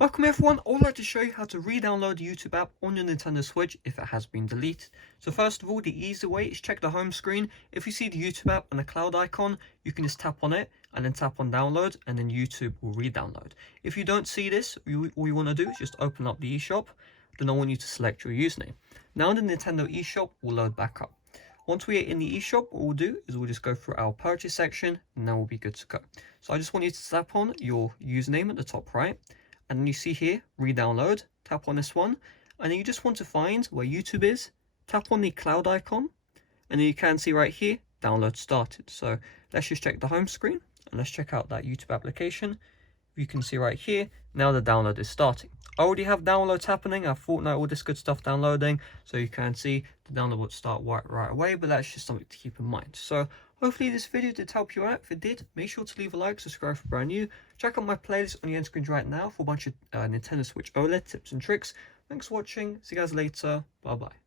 Welcome everyone, I would like to show you how to re-download the YouTube app on your Nintendo Switch if it has been deleted. So first of all, the easy way is check the home screen. If you see the YouTube app and the cloud icon, you can just tap on it and then tap on download and then YouTube will re-download. If you don't see this, all you want to do is just open up the eShop. Then I want you to select your username. Now the Nintendo eShop will load back up. Once we are in the eShop, what we'll do is we'll just go through our purchase section and then we'll be good to go. So I just want you to tap on your username at the top right. And then you see here, re-download, tap on this one, and then you just want to find where YouTube is, tap on the cloud icon, and then you can see right here, download started. So let's just check the home screen, and let's check out that YouTube application. You can see right here, now the download is starting. I already have downloads happening, I've Fortnite, all this good stuff downloading, so you can see the download will start right away, but that's just something to keep in mind. So hopefully this video did help you out. If it did, make sure to leave a like, subscribe for brand new. Check out my playlist on your end screen right now for a bunch of Nintendo Switch OLED tips and tricks. Thanks for watching, see you guys later, bye bye.